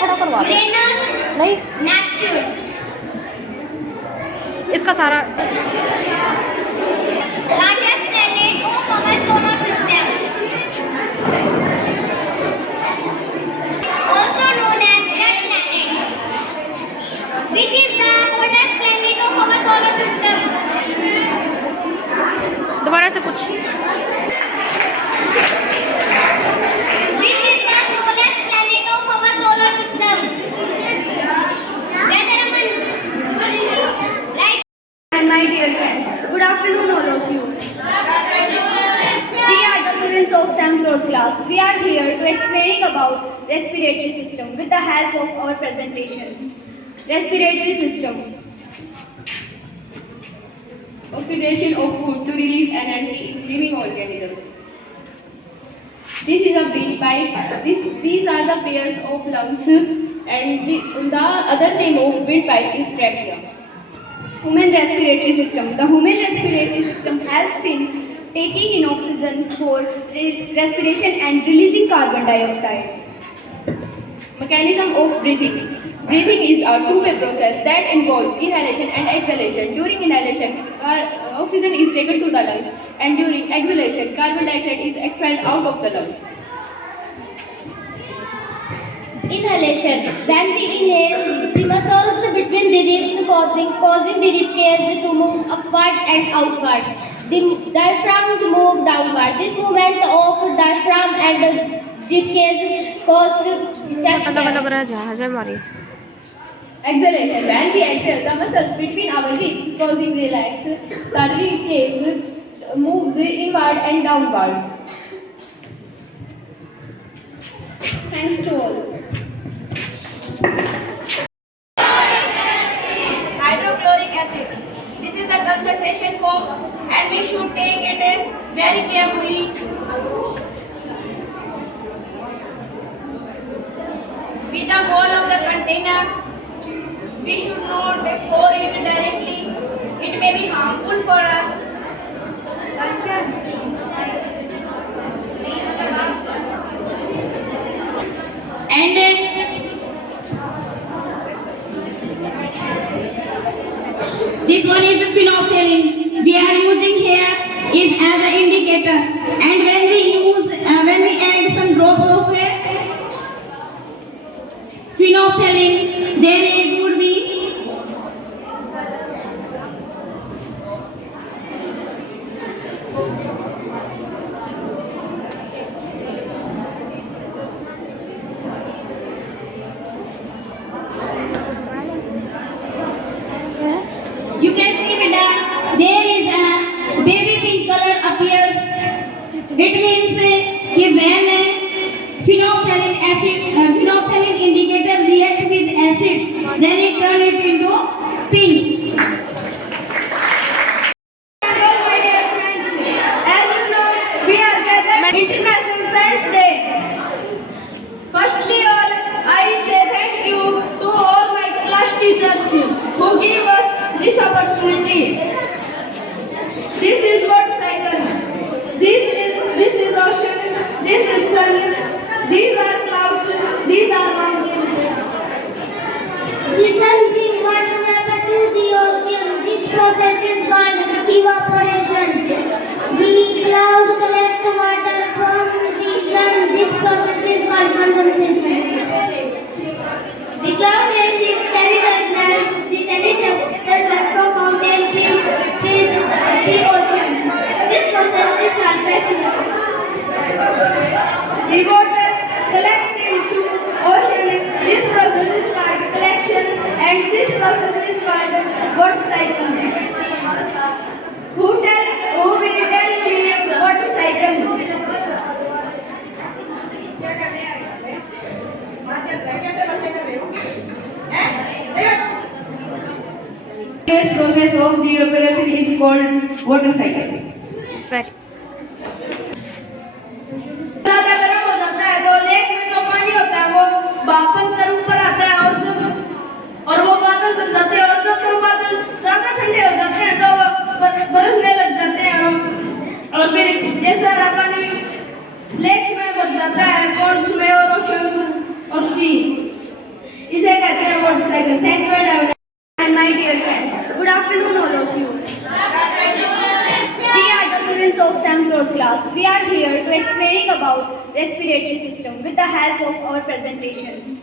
खड़ा करवा दो। नहीं नेपच्यून। इसका सारा Largest planet of our solar system. Also known as red planet. Which is the oldest planet of our solar system? दोबारा से पूछ। Which is the smallest planet of our solar system? Brother Aman. Right. And my dear friends, good afternoon all of you. We are the students of Sam Rose class. We are here to explaining about respiratory system with the help of our presentation. Respiratory system. Oxidation of food to release energy in living organisms. This is a breathing pipe. These are the pairs of lungs, and the other name of windpipe is trachea. Human respiratory system. The human respiratory system helps in taking in oxygen for respiration and releasing carbon dioxide. Mechanism of breathing. Breathing is a two-way process that involves inhalation and exhalation. During inhalation, oxygen is taken to the lungs, and during exhalation, carbon dioxide is expelled out of the lungs. Inhalation. When we inhale, the muscles between the ribs causing the rib cage to move upward and outward. The diaphragm move downward. This movement of diaphragm and rib cage causes the chest अलग रहा जहाज है हमारी। Exhalation. When we exhale, the muscles between our ribs causing relax. The rib cage moves inward and downward. Thanks to all. Hydrochloric acid. This is the concentration form, and we should take it very carefully. With the whole of the container, we should not pour it directly. It may be harmful for us. And this one is phenolphthalein. We are using here is as an indicator, and when we add some drops of phenolphthalein, then it would be you can see that there is a baby pink color appears. It means कि when phenolphthalein indicator react with acid, then it turn it into pink. My dear friends, as you know, we are gathered International Science Day. Firstly, all I say thank you to all my class teachers who give us this opportunity. This is motorcycle. This is ocean. This is sun. These are clouds. These are mountains. The sun brings water vapor to the ocean. This process is called evaporation. The cloud collects water from the sun. This process is called condensation. The cloud rains in tiny droplets. The tiny droplets from mountain freeze the ocean. This process is called precipitation. The water collects into ocean. This process is called collection, and this process is called water cycle. Who will tell me water cycle? This process of the evaporation is called water cycle. Very ज़्यादा गर्म हो जाता है तो lake में जो पानी होता है वो भाप बनकर ऊपर आता है, और वो बादल बन जाते हैं, और जब वो बादल ज़्यादा ठंडे हो जाते हैं तो वो बरसने लग जाते हैं, और फिर ये सारा पानी लेक्स में भर जाता है, पॉन्ड्स में और ओशंस और सी। Cycle. Thank you and have a nice And my dear friends, good afternoon all of you. We are the students of STEM Pros class. We are here to explaining about respiratory system with the help of our presentation.